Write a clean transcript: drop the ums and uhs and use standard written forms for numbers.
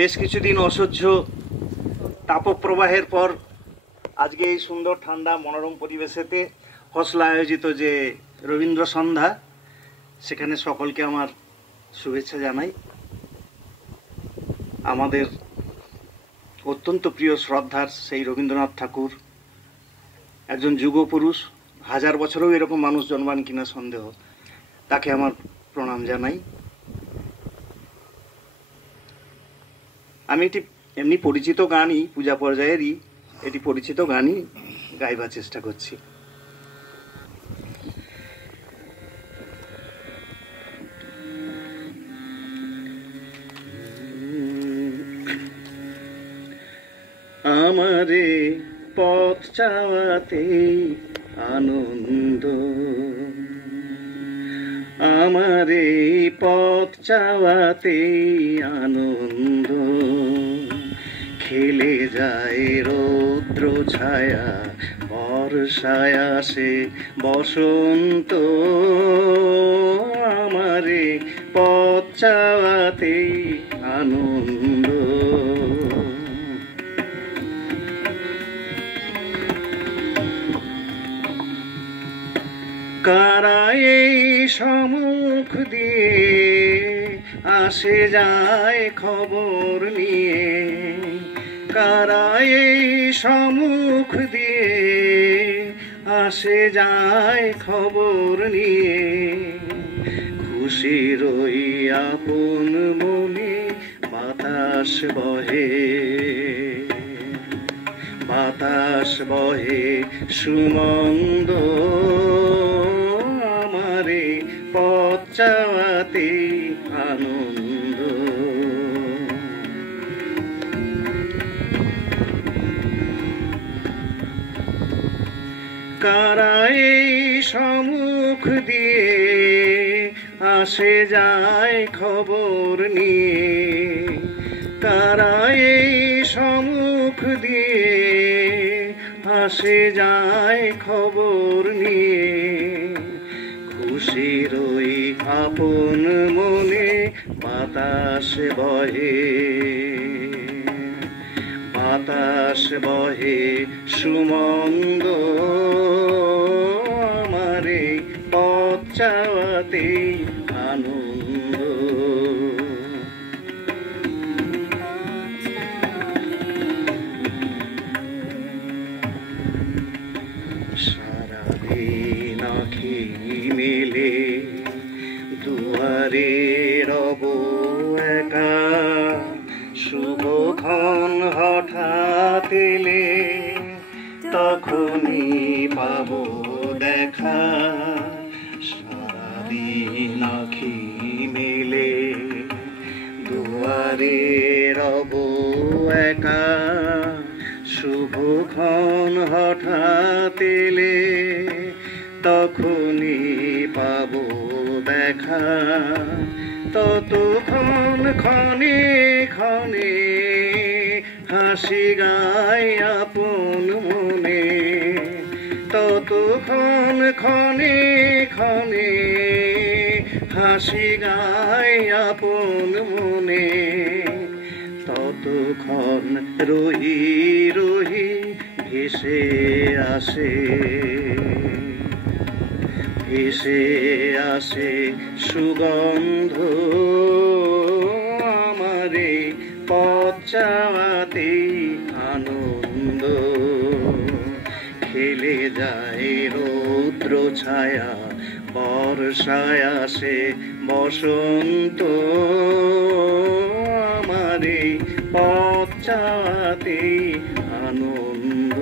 বেশ কিছুদিন অসহ্য তাপপ্রবাহের পর আজকে এই সুন্দর ঠান্ডা মনোরম পরিবেশেতে হসলা আয়োজিত যে রবীন্দ্র সন্ধ্যা, সেখানে সকলকে আমার শুভেচ্ছা জানাই। আমাদের অত্যন্ত প্রিয় শ্রদ্ধার সেই রবীন্দ্রনাথ ঠাকুর একজন যুগপুরুষ, হাজার বছরেও এরকম মানুষ জন্মান কিনা সন্দেহ, তাকে আমার প্রণাম জানাই। আমি এটি এমনি পরিচিত গানই, পূজা পর্যায়েরই এটি পরিচিত গানই গাইবার চেষ্টা করছি। আমারে পথ চাওয়াতে আনন্দ, আমারে পথ চাওয়াতে আনন্দ, খেলে যায় রৌদ্র ছায়া, বর্ষায় আসে বসন্ত, আমারে পথ চাওয়াতে আনন্দ। কারা এই সম্মুখ দিয়ে আসে যায় খবর নিয়ে, কারা এই সম্মুখ দিয়ে আসে যায় খবর নিয়ে, খুশির ওই আপন মনে বাতাস বহে, বাতাস বহে সুমন্দ, আমারে পথ চাওয়াতে আনন্দ। কারা এই সম্মুখ দিয়ে আসে যায় খবর নিয়ে, কারা এই সম্মুখ দিয়ে আসে যায় খবর নিয়ে, খুশির ওই আপন মনে বাতাস বহে, বাতাস বহে সুমন্দ, আমারে পথ চাওয়াতে আনন্দ। সারাদিন আঁখি মেলে দুয়ারে রব একা, শুভক্ষণ হঠাৎ এলে তখনই পাবো দেখা। সারাদিন আঁখি মেলে দুয়ারে রব একা, শুভক্ষণ হঠাৎ এলে তখনই পাবো দেখা। ততক্ষণ ক্ষণে ক্ষণে হাসি গায় আপন মনে, ততক্ষণ ক্ষণে ক্ষণে হাসি গায় আপন মনে, ততক্ষণ রহি রহি ভেসে আসে, ভেসে আসে সুগন্ধ, আমারে পথ চাওয়াতে আনন্দ, খেলে যায় রৌদ্র ছায়া, বর্ষায় আসে বসন্ত, আমারে পথ চাওয়াতে আনন্দ।